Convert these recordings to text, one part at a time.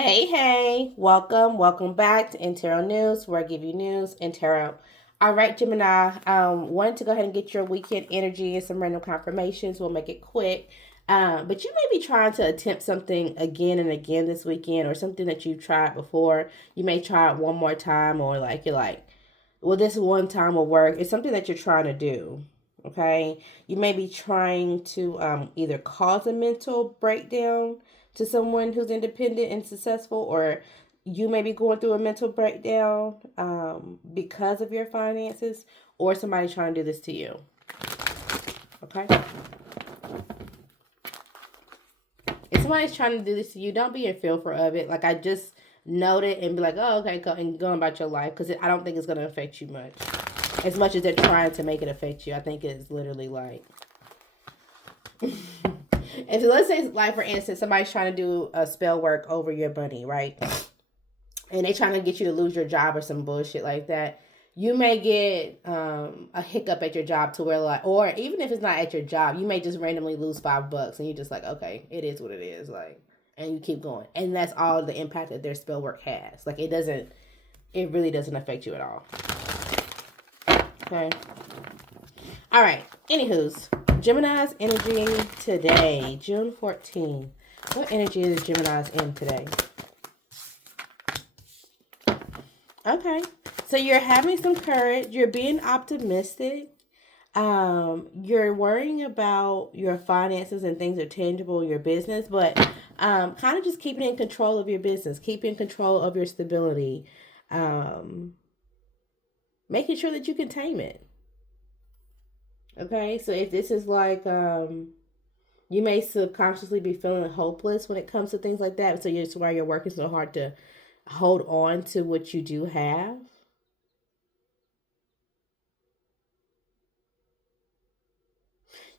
Hey, welcome back to N.TarotNews, where I give you news and tarot. All right, Gemini, wanted to go ahead and get your weekend energy and some random confirmations. We'll make it quick. But you may be trying to attempt something again and again this weekend, or something that you've tried before. You may try it one more time, or like you're like, well, this one time will work. It's something that you're trying to do. Okay, you may be trying to either cause a mental breakdown to someone who's independent and successful, or you may be going through a mental breakdown because of your finances, or somebody trying to do this to you. Okay, if somebody's trying to do this to you, don't be in fearful of it. Like, I just note it and be like, oh, okay, go and go about your life, because I don't think it's going to affect you much as they're trying to make it affect you. I think it's literally like if, let's say, like, for instance, somebody's trying to do a spell work over your money, right? And they trying to get you to lose your job or some bullshit like that. You may get a hiccup at your job to where, like, or even if it's not at your job, you may just randomly lose $5 and you're just like, okay, it is what it is, like, and you keep going. And that's all the impact that their spell work has. Like, it really doesn't affect you at all. Okay. All right. Anywho's, Gemini's energy today, June 14th. What energy is Gemini's in today? Okay. So you're having some courage. You're being optimistic. You're worrying about your finances and things are tangible in your business, but kind of just keeping in control of your business, keeping control of your stability, making sure that you can tame it. Okay, so if this is like you may subconsciously be feeling hopeless when it comes to things like that, so it's why you're working so hard to hold on to what you do have.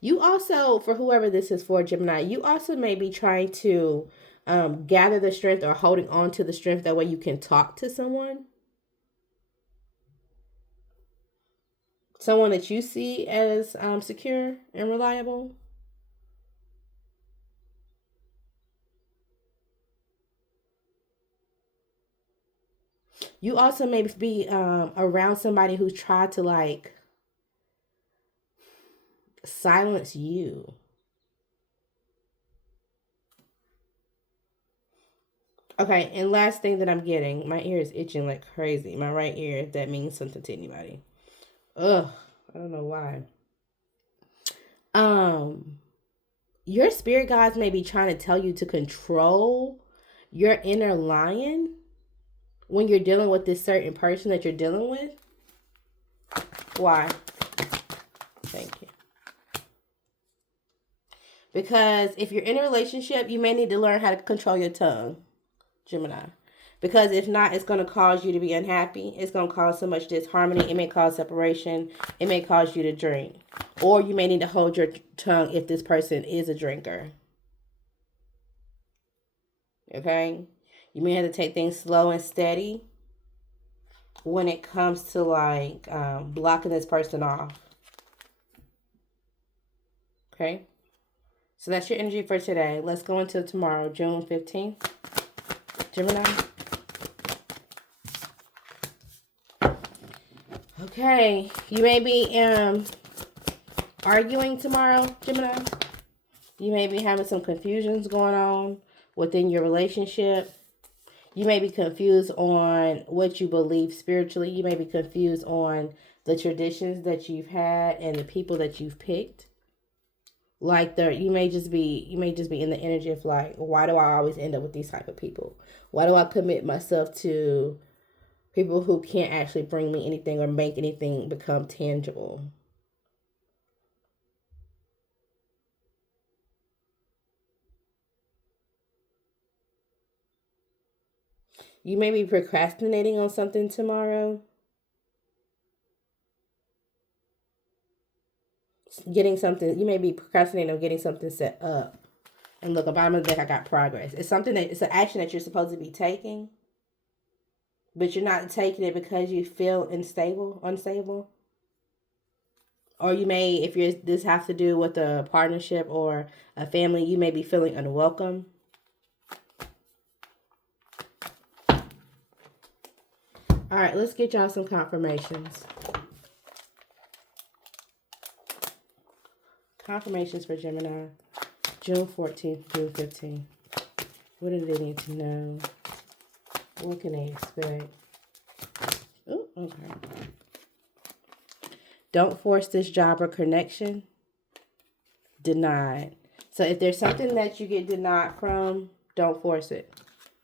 You also, for whoever this is for, Gemini, you also may be trying to gather the strength or holding on to the strength, that way you can talk to someone that you see as secure and reliable. You also may be around somebody who's tried to, like, silence you. Okay, and last thing that I'm getting, my ear is itching like crazy. My right ear, if that means something to anybody. Ugh, I don't know why. Um, your spirit guides may be trying to tell you to control your inner lion when you're dealing with this certain person that you're dealing with. Why? Thank you. Because if you're in a relationship, you may need to learn how to control your tongue, Gemini. Because if not, it's going to cause you to be unhappy. It's going to cause so much disharmony. It may cause separation. It may cause you to drink. Or you may need to hold your tongue if this person is a drinker. Okay? You may have to take things slow and steady when it comes to, like, blocking this person off. Okay? So that's your energy for today. Let's go into tomorrow, June 15th. Gemini. Okay, you may be arguing tomorrow, Gemini. You may be having some confusions going on within your relationship. You may be confused on what you believe spiritually. You may be confused on the traditions that you've had and the people that you've picked. Like, you may just be in the energy of, like, why do I always end up with these type of people? Why do I commit myself to people who can't actually bring me anything or make anything become tangible? You may be procrastinating on something tomorrow. You may be procrastinating on getting something set up. And look, bottom of the deck, I got progress. It's an action that you're supposed to be taking, but you're not taking it because you feel unstable. Or you may, if this has to do with a partnership or a family, you may be feeling unwelcome. All right, let's get y'all some confirmations. Confirmations for Gemini, June 14th, June 15th. What do they need to know? What can they expect? Oh, okay. Don't force this job or connection. Denied. So if there's something that you get denied from, don't force it.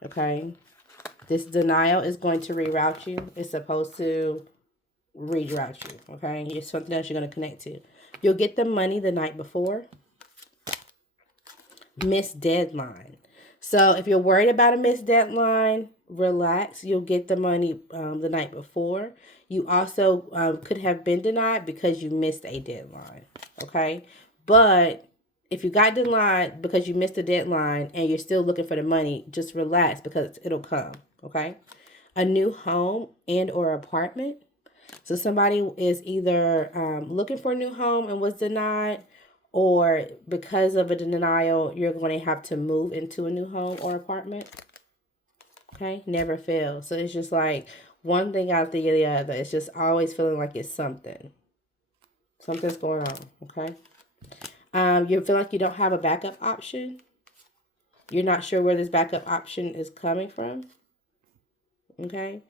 Okay? This denial is going to reroute you. It's supposed to reroute you. Okay? It's something else you're going to connect to. You'll get the money the night before. Missed deadline. So if you're worried about a missed deadline, relax. You'll get the money the night before. You also could have been denied because you missed a deadline. Okay? But if you got denied because you missed a deadline and you're still looking for the money, just relax because it'll come. Okay? A new home and or apartment. So somebody is either looking for a new home and was denied, or because of a denial, you're going to have to move into a new home or apartment. Okay? Never fails. So it's just like one thing after the other. It's just always feeling like it's something. Something's going on. Okay? You feel like you don't have a backup option. You're not sure where this backup option is coming from. Okay?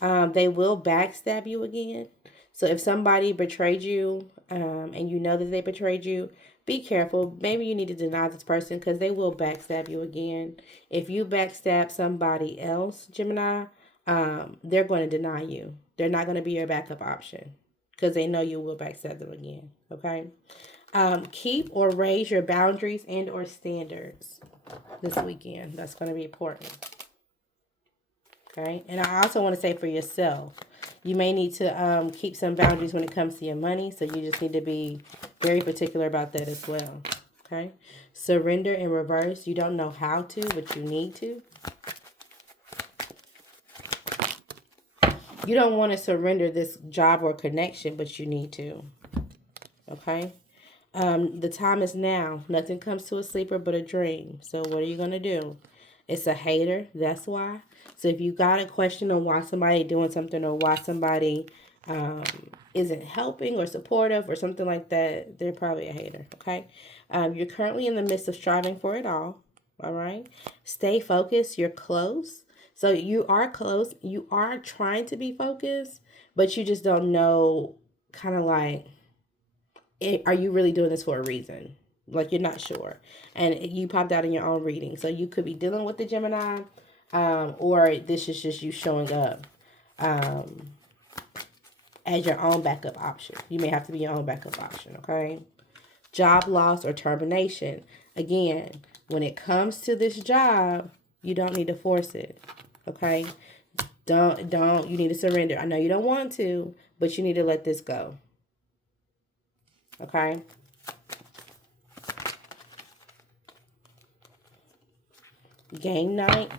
They will backstab you again. So if somebody betrayed you and you know that they betrayed you, be careful. Maybe you need to deny this person because they will backstab you again. If you backstab somebody else, Gemini, they're going to deny you. They're not going to be your backup option because they know you will backstab them again. Okay? Keep or raise your boundaries and or standards this weekend. That's going to be important. Okay? And I also want to say for yourself, you may need to keep some boundaries when it comes to your money. So you just need to be very particular about that as well. Okay? Surrender in reverse. You don't know how to, but you need to. You don't want to surrender this job or connection, but you need to. Okay? The time is now. Nothing comes to a sleeper but a dream. So what are you going to do? It's a hater. That's why. So if you got a question on why somebody doing something or why somebody isn't helping or supportive or something like that, they're probably a hater. Okay? You're currently in the midst of striving for it all. All right? Stay focused. You're close. So you are close. You are trying to be focused, but you just don't know kind of like, are you really doing this for a reason? Like you're not sure. And you popped out in your own reading. So you could be dealing with the Gemini, or this is just you showing up as your own backup option. You may have to be your own backup option, okay? Job loss or termination. Again, when it comes to this job, you don't need to force it, okay? You need to surrender. I know you don't want to, but you need to let this go. Okay? Game night.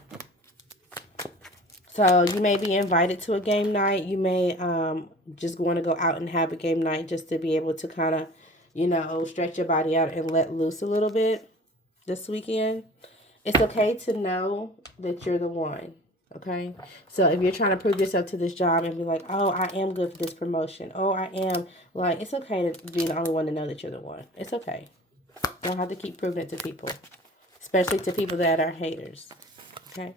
So you may be invited to a game night. You may just want to go out and have a game night just to be able to kind of, stretch your body out and let loose a little bit this weekend. It's okay to know that you're the one. Okay? So if you're trying to prove yourself to this job and be like, oh, I am good for this promotion. Oh, I am. Like, it's okay to be the only one to know that you're the one. It's okay. You don't have to keep proving it to people. Especially to people that are haters. Okay?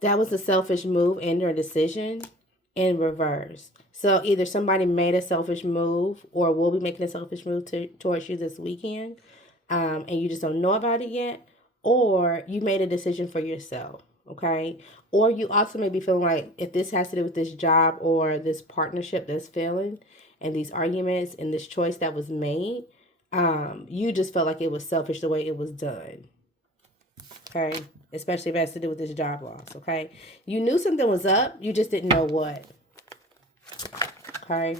That was a selfish move and or decision in reverse. So either somebody made a selfish move or will be making a selfish move towards you this weekend, and you just don't know about it yet, or you made a decision for yourself, okay? Or you also may be feeling like if this has to do with this job or this partnership that's failing and these arguments and this choice that was made, you just felt like it was selfish the way it was done, okay? Especially if it has to do with this job loss, okay? You knew something was up, you just didn't know what, okay?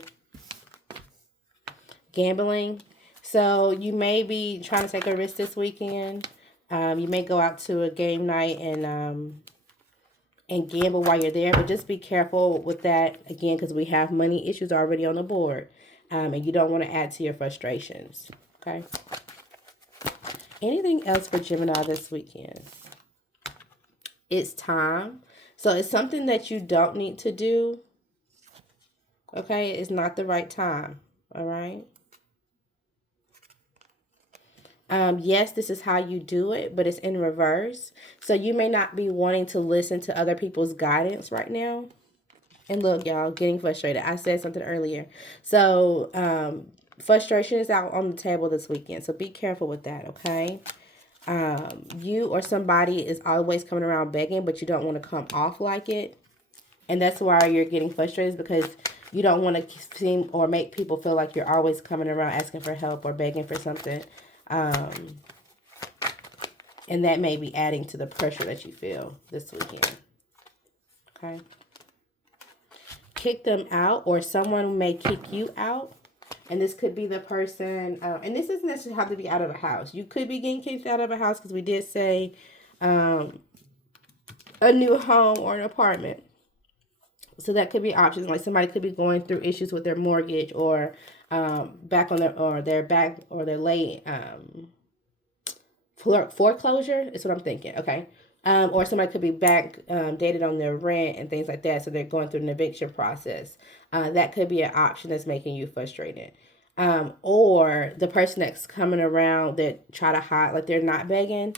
Gambling. So you may be trying to take a risk this weekend. You may go out to a game night and gamble while you're there, but just be careful with that, again, because we have money issues already on the board, and you don't want to add to your frustrations, okay? Anything else for Gemini this weekend? It's time. So it's something that you don't need to do. Okay, it's not the right time. All right. Yes, this is how you do it, but it's in reverse. So you may not be wanting to listen to other people's guidance right now. And look, y'all, getting frustrated. I said something earlier. So frustration is out on the table this weekend. So be careful with that, okay? You or somebody is always coming around begging, but you don't want to come off like it. And that's why you're getting frustrated, because you don't want to seem or make people feel like you're always coming around asking for help or begging for something. And that may be adding to the pressure that you feel this weekend. Okay. Kick them out, or someone may kick you out. And this could be the person, and this doesn't necessarily have to be out of a house. You could be getting kicked out of a house, because we did say a new home or an apartment. So that could be options. Like somebody could be going through issues with their mortgage, or back on their late foreclosure is what I'm thinking. Okay. Or somebody could be back dated on their rent and things like that. So they're going through an eviction process. That could be an option that's making you frustrated. Or the person that's coming around that try to hide, like they're not begging.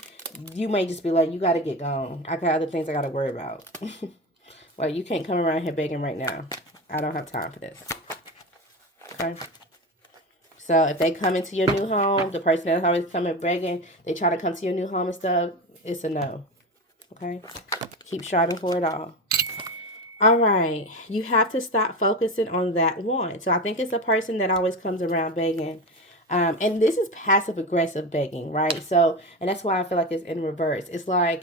You may just be like, you got to get gone. I got other things I got to worry about. Like, you can't come around here begging right now. I don't have time for this. Okay. So if they come into your new home, the person that's always coming begging, they try to come to your new home and stuff, it's a no. Okay? Keep striving for it all. All right. You have to stop focusing on that one. So I think it's the person that always comes around begging. And this is passive aggressive begging, right? So, and that's why I feel like it's in reverse. It's like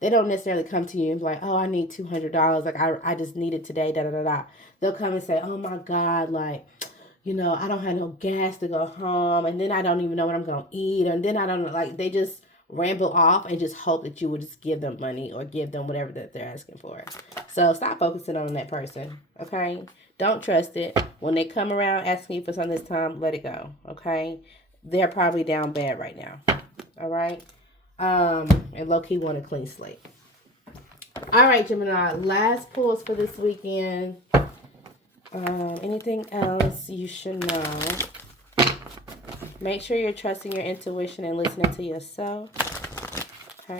they don't necessarily come to you and be like, oh, I need $200. Like, I just need it today, da-da-da-da. They'll come and say, oh, my God, like, I don't have no gas to go home. And then I don't even know what I'm going to eat. And then I don't, like, they just ramble off and just hope that you would just give them money or give them whatever that they're asking for. So stop focusing on that person, okay? Don't trust it. When they come around asking you for something this time, let it go, okay? They're probably down bad right now, all right? And low-key want a clean slate. All right, Gemini, last pulls for this weekend. Anything else you should know? Make sure you're trusting your intuition and listening to yourself. Okay.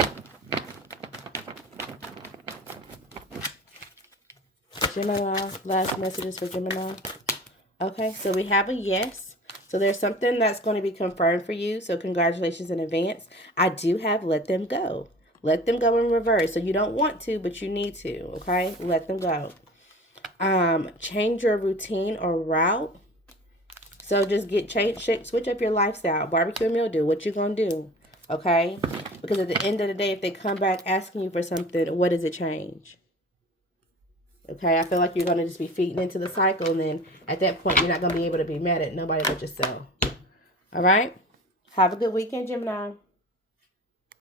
Gemini, last messages for Gemini. Okay, so we have a yes. So there's something that's going to be confirmed for you. So congratulations in advance. I do have let them go. Let them go in reverse. So you don't want to, but you need to. Okay, let them go. Change your routine or route. So just switch up your lifestyle. Barbecue and meal do. What you gonna do? Okay? Because at the end of the day, if they come back asking you for something, what does it change? Okay? I feel like you're gonna just be feeding into the cycle, and then at that point, you're not gonna be able to be mad at nobody but yourself. All right? Have a good weekend, Gemini.